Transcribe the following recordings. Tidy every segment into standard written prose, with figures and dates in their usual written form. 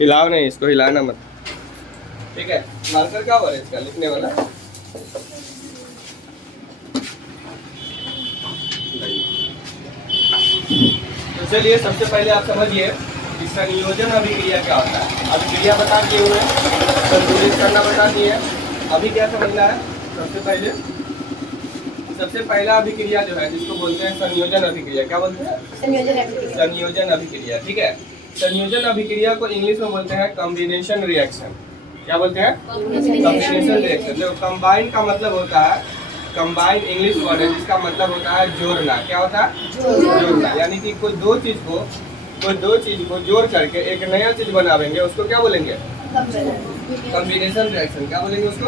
हिलाओ नहीं, इसको हिलाना मत। ठीक है, मार्कर क्या हुआ है इसका लिखने वाला? तो चलिए सबसे पहले आप समझिए कि संयोजन अभिक्रिया क्या होता है। अभिक्रिया बता दिए हुए, संतुलित करना बता दिए। अभी क्या समझना है? सबसे पहला अभिक्रिया जो है जिसको बोलते हैं संयोजन अभिक्रिया। क्या बोलते हैं? संयोजन अभिक्रिया। ठीक है, संयोजन अभिक्रिया को इंग्लिश में बोलते हैं कॉम्बिनेशन रिएक्शन। क्या बोलते हैं? Combination reaction. जो कंबाइन का मतलब होता है, कंबाइन इंग्लिश वर्ड है जिसका मतलब होता है जोड़ना। क्या होता है? जोड़ना। यानी कि कोई दो चीज को जोड़ करके एक नया चीज बनावेंगे, उसको क्या बोलेंगे? Combination reaction. क्या बोलेंगे उसको?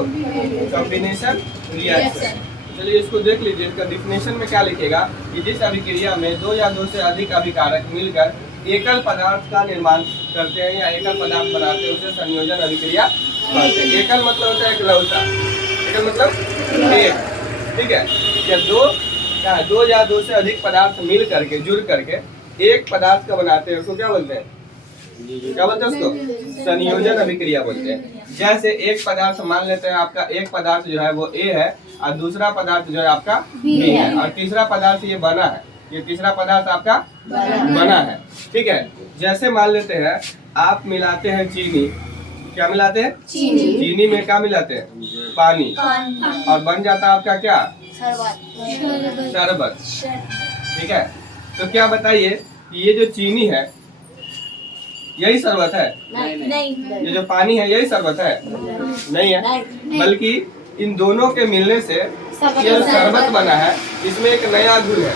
Combination reaction. चलिए इसको देख लीजिए। इसका डिफिनेशन में क्या लिखेगा कि जिस अभिक्रिया में दो या दो से अधिक अभिकारक मिलकर एकल पदार्थ का निर्माण करते हैं या एकल पदार्थ बनाते हैं उसे संयोजन अभिक्रिया कहते हैं। एकल मतलब होता है इकलौता, एकल मतलब एक। ठीक है, या दो या दो से अधिक पदार्थ मिल करके जुड़ करके एक पदार्थ का बनाते हैं, उसको क्या बोलते हैं? क्या बोलते हैं उसको? संयोजन अभिक्रिया बोलते हैं। जैसे एक पदार्थ मान लेते हैं, आपका एक पदार्थ जो है वो A है और दूसरा पदार्थ जो है आपका B है, और तीसरा पदार्थ ये बना है, ये तीसरा पदार्थ आपका बना है। ठीक है, जैसे मान लेते हैं आप मिलाते हैं चीनी। क्या मिलाते हैं? चीनी में क्या मिलाते हैं? पानी, और बन जाता है आपका क्या? शरबत। ठीक है, तो क्या बताइए ये जो चीनी है यही शरबत है? नहीं। ये जो पानी है यही शरबत है? नहीं है, बल्कि इन दोनों के मिलने से ये शरबत बना है। इसमें एक नया गुण है,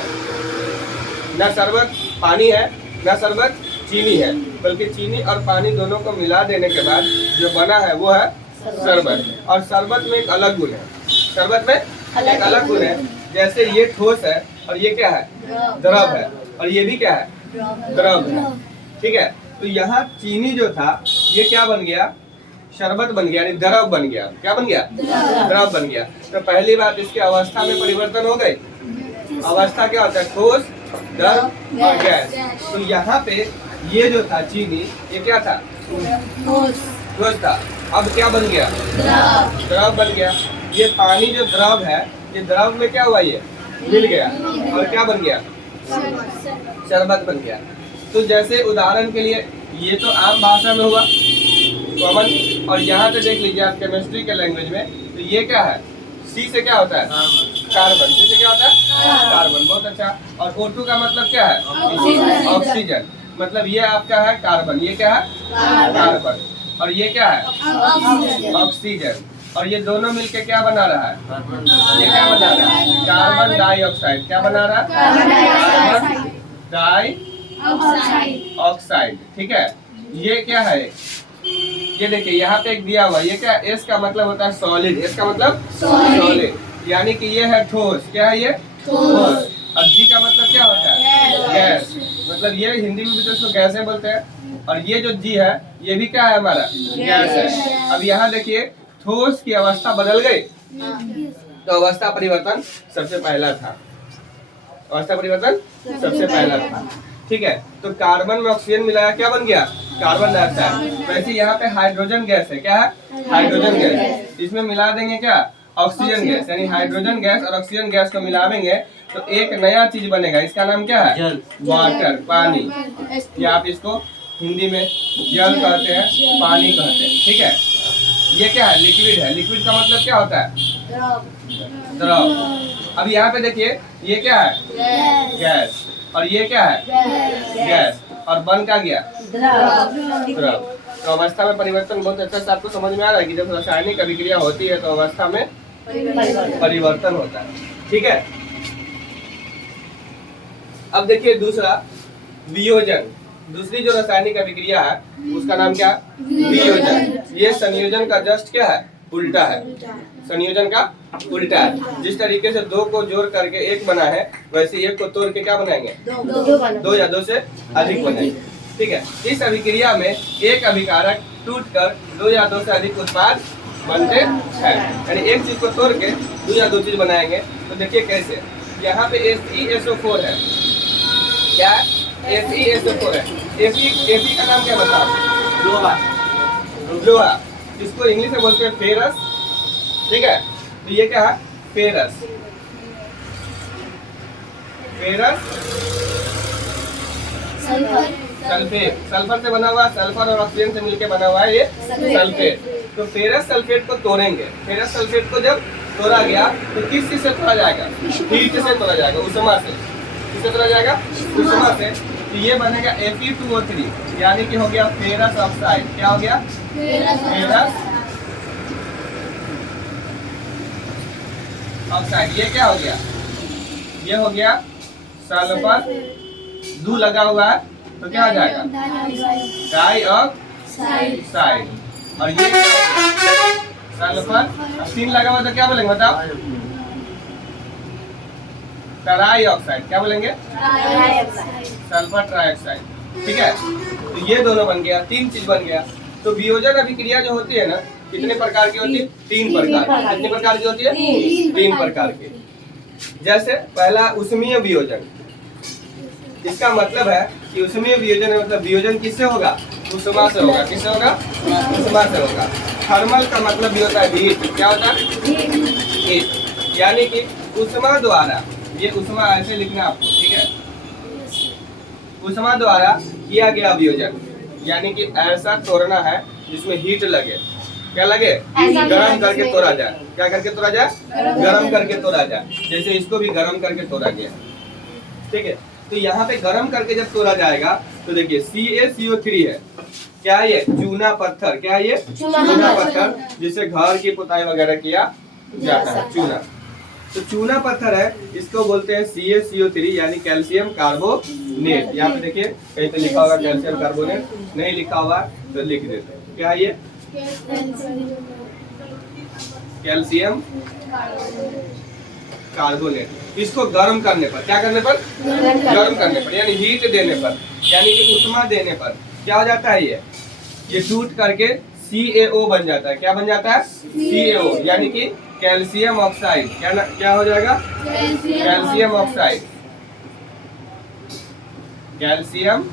न शरबत पानी है न शरबत चीनी है, बल्कि चीनी और पानी दोनों को मिला देने के बाद जो बना है वो है शरबत। और शरबत में एक अलग गुण है, शरबत में एक अलग गुण है। जैसे ये ठोस है और ये क्या है? द्रव है, और ये भी क्या है? द्रव है। ठीक है, तो यहाँ चीनी जो था ये क्या बन गया? शरबत बन गया, यानी द्रव बन गया। क्या बन गया? द्रव बन गया। तो पहली बात इसकी अवस्था में परिवर्तन हो गई। अवस्था क्या होता है? ठोस, द्रव और गैस। तो यहाँ पे ये जो था चीनी ये क्या था? ठोस था। अब क्या बन गया? द्रव बन गया। ये पानी जो द्रव है, ये द्रव में क्या हुआ? ये मिल गया और क्या बन गया? शरबत बन गया। तो जैसे उदाहरण के लिए ये तो आम भाषा में हुआ कॉमन, और यहाँ पे देख लीजिए आप केमिस्ट्री के लैंग्वेज में, तो ये क्या है? सी से क्या होता है? कार्बन। सी से क्या होता है? कार्बन। बहुत अच्छा। और O2 का मतलब क्या है? ऑक्सीजन। मतलब ये आपका है कार्बन, ये क्या है? कार्बन। और ये क्या है? ऑक्सीजन। और ये दोनों मिलके क्या बना रहा है? ये क्या बना रहा है? Carbon dioxide. क्या बना रहा है? Carbon dioxide. ठीक है, ये क्या है? ये देखिए यहाँ पे एक दिया हुआ, ये क्या? एस का मतलब होता है सॉलिड। एस का मतलब सॉलिड, यानी कि ये है ठोस। क्या है ये? ठोस। और जी का मतलब क्या होता है? गैस। मतलब ये हिंदी में भी तो इसको गैस है बोलते हैं। और ये जो जी है ये भी क्या है? हमारा गैस है। अब यहाँ देखिए ठोस की अवस्था बदल गई, तो अवस्था परिवर्तन सबसे पहला था। अवस्था परिवर्तन सबसे पहला था। ठीक है, तो कार्बन में ऑक्सीजन मिलाया, क्या बन गया? Carbon dioxide. वैसे यहाँ पे हाइड्रोजन गैस है। क्या है? Hydrogen gas. इसमें मिला देंगे क्या? Oxygen gas. यानी हाइड्रोजन गैस और ऑक्सीजन गैस को मिलावेंगे तो एक नया चीज बनेगा। इसका नाम क्या है? वाटर, पानी। या आप इसको हिंदी में जल कहते हैं, पानी कहते हैं। ठीक है, ये क्या है? लिक्विड है। लिक्विड का मतलब क्या होता है? द्रव। अब यहाँ पे देखिए ये क्या है? गैस। और ये क्या है? गैस। और बन का गया? द्रव। तो अवस्था में परिवर्तन बहुत अच्छा से आपको समझ में आ रहा है कि जब रासायनिक अभिक्रिया होती है तो अवस्था में परिवर्तन होता है। ठीक है, अब देखिए दूसरा वियोजन। दूसरी जो रासायनिक अभिक्रिया है उसका नाम क्या? वियोजन। ये संयोजन का जस्ट क्या है? उल्टा है। संयोजन का उल्टा है। जिस तरीके से दो को जोड़ करके एक बना है, वैसे एक को तोड़ के क्या बनाएंगे? दो या दो से अधिक बनाएंगे। ठीक है, इस अभिक्रिया में एक अभिकारक टूटकर दो या दो से अधिक उत्पाद बनते हैं। यानी एक चीज को तोड़ के दो या दो चीज बनाएंगे। तो देखिए कैसे, यहाँ पे FeSO4 है। क्या? FeSO4 है। Fe का नाम क्या बताओ? लोहा, इसको इंग्लिश में बोलते हैं फेरस। ठीक है, तो ये क्या है? फेरस। फेरस सल्फेट, सल्फर से बना हुआ, सल्फर और ऑक्सीजन से मिलकर बना हुआ है ये सल्फेट। तो फेरस सल्फेट को तोड़ेंगे। फेरस सल्फेट को जब तोड़ा गया तो किस चीज से तोड़ा जाएगा? हीट से तोड़ा जाएगा, उष्मा से। किससे तोड़ा जाएगा? उष्मा से। तो ये बनेगा Fe2O3, यानी कि हो गया फेरस ऑक्साइड। क्या हो गया? Ferrous oxide. ये क्या हो गया? ये हो गया सल्फर, दू लगा हुआ है तो क्या हो जाएगा? डाइऑक्साइड। और ये सल्फर, तीन लगा हुआ तो क्या बोलेंगे बताओ? ट्राइऑक्साइड। क्या बोलेंगे? Sulphur trioxide. ठीक है, तो ये दोनों बन गया, तीन चीज बन गया। तो वियोजन अभिक्रिया जो होती है ना, कितने प्रकार की होती है? तीन प्रकार। कितने प्रकार की होती है? तीन प्रकार की। जैसे पहला ऊष्मीय वियोजन। इसका मतलब है कि ऊष्मीय वियोजन मतलब वियोजन किससे होगा? उष्मा से होगा। किससे होगा? उष्मा से होगा। थर्मल का मतलब भी होता है हीट। क्या होता है? हीट। यानी कि उष्मा द्वारा, ये उष्मा ऐसे लिखना आपको, ठीक है? उष्मा द्वारा किया गया वियोजन, यानी कि ऐसा तोड़ना है जिसमें हीट लगे। क्या लगे? गरम करके तोड़ा जाए। क्या करके तोड़ा जाए? गरम करके तोड़ा जाए। जैसे इसको भी गरम करके तोड़ा गया। ठीक है, तो यहाँ पे गरम करके जब तोड़ा जाएगा तो देखिए CaCO3 है। क्या है ये? चूना पत्थर। क्या है ये? चूना पत्थर, जिसे घर की पुताई वगैरह किया जाता है, चूना। तो चूना पत्थर है, इसको बोलते हैं CaCO3, यानी कैल्शियम कार्बोनेट। यहाँ पे देखिए कहीं पे लिखा होगा कैल्शियम कार्बोनेट, नहीं लिखा हुआ तो लिख देते हैं। क्या है ये? Calcium carbonate. इसको गर्म करने पर, क्या करने पर? गर्म करने पर, यानी हीट देने पर, यानी कि उष्मा देने पर क्या हो जाता है? ये टूट करके CaO बन जाता है। क्या बन जाता है? CaO, यानी कि कैल्शियम ऑक्साइड। क्या हो जाएगा? Calcium oxide. कैल्शियम।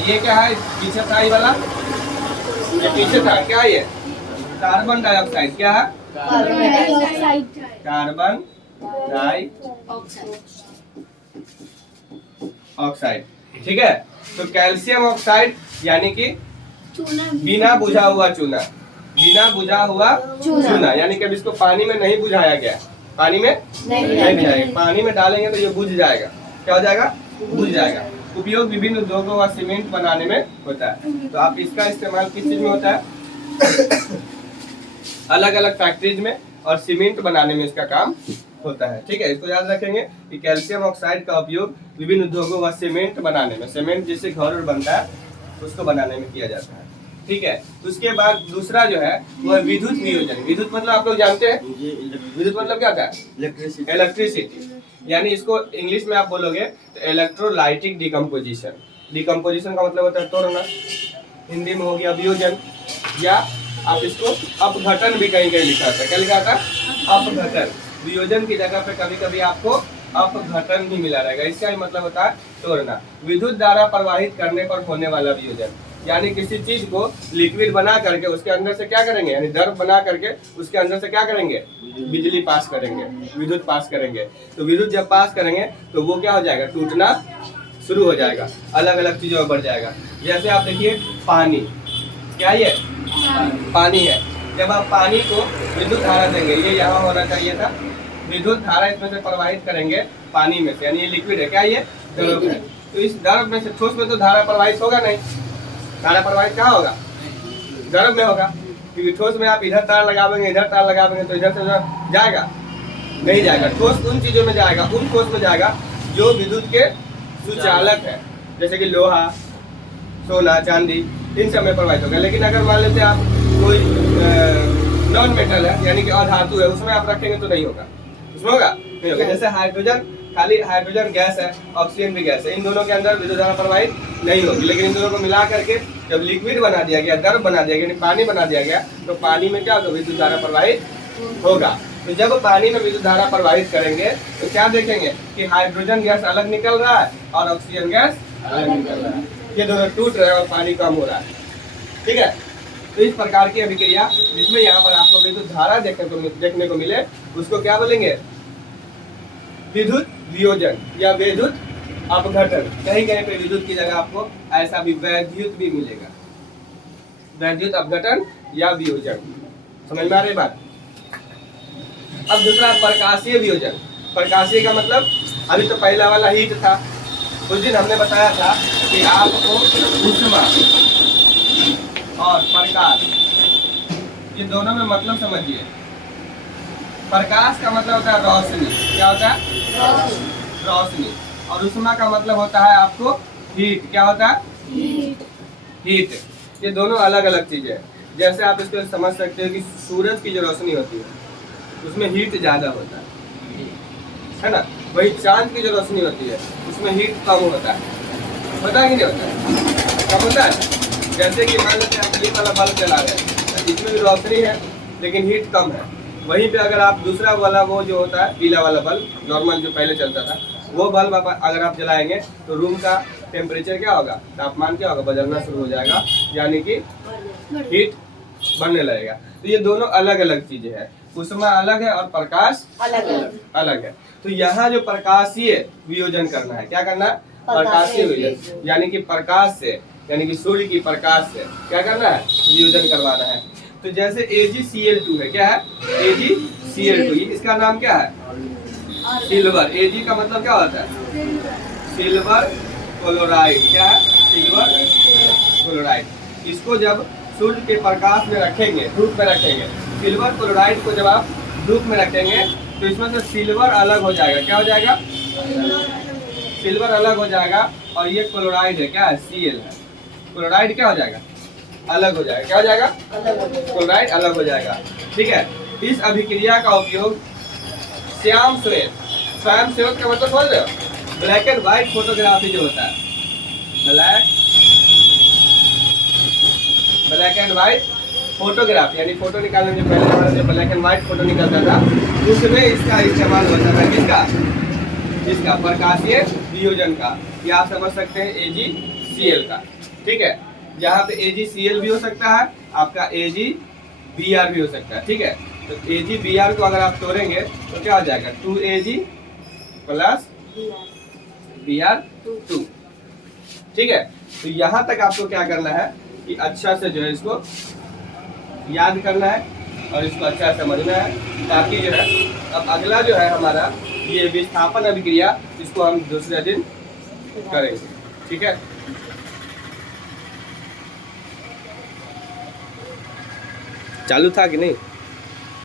ये क्या है? पीछे था ये वाला, ये पीछे था। क्या है ये? Carbon dioxide. क्या है? Carbon dioxide. ठीक है, तो कैल्शियम ऑक्साइड यानी कि बिना बुझा हुआ चूना। बिना बुझा हुआ चूना, यानी कि अब इसको पानी में नहीं बुझाया गया। पानी में नहीं बुझाएगा, पानी में डालेंगे तो ये बुझ जाएगा। क्या हो जाएगा? बुझ जाएगा। उपयोग विभिन्न उद्योगों व सीमेंट बनाने में होता है। तो आप इसका इस्तेमाल किस चीज में होता है? अलग अलग फैक्ट्रीज में और सीमेंट बनाने में इसका काम होता है। ठीक है, इसको याद रखेंगे कि कैल्शियम ऑक्साइड का उपयोग विभिन्न उद्योगों व सीमेंट बनाने में, सीमेंट जिससे घर बनता है उसको बनाने में किया जाता है। ठीक है, उसके बाद दूसरा जो है वो है विद्युत वियोजन। विद्युत मतलब आप लोग जानते हैं, विद्युत मतलब क्या होता है? इलेक्ट्रिसिटी। यानी इसको इंग्लिश में आप बोलोगे तो इलेक्ट्रोलाइटिक डिकम्पोजिशन। डिकम्पोजिशन का मतलब होता है तोड़ना, हिंदी में हो गया वियोजन, या आप इसको अपघटन भी कहीं कहीं लिखा था। क्या लिखा था? अपघटन। वियोजन की जगह पे कभी कभी आपको अपघटन भी मिला रहेगा। इसका ही मतलब होता है तोड़ना। विद्युत धारा प्रवाहित करने पर होने वाला वियोजन, यानी किसी चीज को लिक्विड बना करके उसके अंदर से क्या करेंगे, यानी द्रव बना करके उसके अंदर से क्या करेंगे? बिजली पास करेंगे, विद्युत पास करेंगे। तो विद्युत जब पास करेंगे तो वो क्या हो जाएगा? टूटना शुरू हो जाएगा, अलग अलग चीजों में बढ़ जाएगा। जैसे आप देखिए पानी। क्या ये? पानी है। जब आप पानी को विद्युत धारा देंगे, ये यहाँ होना चाहिए था, विद्युत धारा इसमें से प्रवाहित करेंगे पानी में से, यानी ये लिक्विड है। क्या ये? द्रव है। तो इस द्रव में से ठोस में तो धारा प्रवाहित होगा नहीं। धारा प्रवाहित कहाँ होगा? द्रव में होगा, क्योंकि ठोस में आप इधर तार लगावेंगे, इधर तार लगावेंगे तो इधर से उधर जाएगा नहीं जाएगा। ठोस उन चीजों में जाएगा, उन ठोस में जाएगा जो विद्युत के सुचालक है, जैसे कि लोहा, सोना, चांदी, इन सब में प्रवाहित होगा। लेकिन अगर मान लेते आप कोई नॉन मेटल है, यानी कि अधातु है, उसमें आप रखेंगे तो नहीं होगा। उसमें होगा? नहीं होगा। जैसे हाइड्रोजन, खाली हाइड्रोजन गैस है, ऑक्सीजन भी गैस है, इन दोनों के अंदर विद्युत धारा प्रवाहित नहीं होगी। लेकिन इन दोनों को मिला करके जब लिक्विड बना दिया गया, द्रव बना दिया गया, यानी पानी बना दिया गया, तो पानी में क्या होगा? विद्युत धारा प्रवाहित होगा। तो जब पानी में विद्युत धारा प्रवाहित करेंगे तो क्या देखेंगे कि हाइड्रोजन गैस अलग निकल रहा है और ऑक्सीजन गैस अलग निकल रहा है। ये दोनों टूट रहे हैं और पानी कम हो रहा है। ठीक है, तो इस प्रकार की अभिक्रिया जिसमें यहाँ पर आपको विद्युत धारा देखने को मिले उसको क्या बोलेंगे? विद्युत वियोजन या विद्युत अपघटन। कहीं कहीं पे विद्युत की जगह आपको ऐसा भी वैद्युत भी मिलेगा, वैद्युत अपघटन या वियोजन। समझ में आ रही बात? अब दूसरा प्रकाशीय वियोजन। प्रकाशीय का मतलब अभी तो पहला वाला हीट था, उस दिन हमने बताया था कि आपको ऊष्मा और प्रकाश ये दोनों में मतलब समझिए। प्रकाश का मतलब होता है रोशनी, क्या होता है? रोशनी। और ऊष्मा का मतलब होता है आपको हीट, क्या होता है? हीट। ये दोनों अलग अलग चीजें हैं। जैसे आप इसको समझ सकते हो कि सूरज की जो रोशनी होती है उसमें हीट ज्यादा होता है ना? वही चांद की जो रोशनी होती है उसमें हीट कम होता है कि नहीं होता है? कम होता है। जैसे कि मान लेते हैं आप ये वाला बल्ब जला रहे हैं, इसमें भी रोशनी है लेकिन हीट कम है। वहीं पे अगर आप दूसरा वाला वो जो होता है पीला वाला बल्ब नॉर्मल जो पहले चलता था, वो बल्ब अगर आप जलाएंगे तो रूम का टेम्परेचर क्या होगा, तापमान क्या होगा, बदलना शुरू हो जाएगा, यानी कि हीट बढ़ने लगेगा। तो ये दोनों अलग अलग चीजें हैं, ऊष्मा अलग है और प्रकाश अलग है। तो यहाँ जो प्रकाशीय वियोजन करना है, क्या करना है? प्रकाशीय वियोजन, यानी कि प्रकाश से, यानी कि सूर्य की प्रकाश से क्या करना है? वियोजन करवाना है। तो जैसे AgCl2 है, क्या है? AgCl2, इसका नाम क्या है? सिल्वर। Ag का मतलब क्या होता है? Silver chloride. क्या है? Silver chloride. इसको जब सूर्य के प्रकाश में रखेंगे, धूप में रखेंगे, सिल्वर क्लोराइड को जब आप धूप में रखेंगे तो इसमें से सिल्वर अलग हो जाएगा। क्या हो जाएगा? सिल्वर अलग हो जाएगा। और ये क्लोराइड है, क्या है? Cl है। क्लोराइड क्या हो जाएगा? अलग हो जाएगा। क्या हो जाएगा? क्लोराइड अलग हो जाएगा। ठीक है, इस अभिक्रिया का उपयोग श्याम श्वेत, स्वयं सेवक का मतलब समझ रहे हो? ब्लैक एंड व्हाइट फोटोग्राफी जो होता है, ब्लैक एंड व्हाइट फोटोग्राफी, यानी फोटो निकालने में पहले हमारा जो ब्लैक एंड व्हाइट फोटो निकलता था उसमें इसका इस्तेमाल होता था। किसका? इसका प्रकाशीय वियोजन का। या आप समझ सकते हैं AgCl का। ठीक है, जहाँ पे AgCl भी हो सकता है, आपका AgBr भी हो सकता है। ठीक है, तो AgBr को अगर आप तोड़ेंगे तो क्या हो जाएगा? 2Ag plus Br2। ठीक है, तो यहाँ तक आपको क्या करना है कि अच्छा से जो है इसको याद करना है और इसको अच्छा समझना है, ताकि जो है अब अगला जो है हमारा ये विस्थापन अभिक्रिया, इसको हम दूसरे दिन करेंगे। ठीक है, चालू था कि नहीं?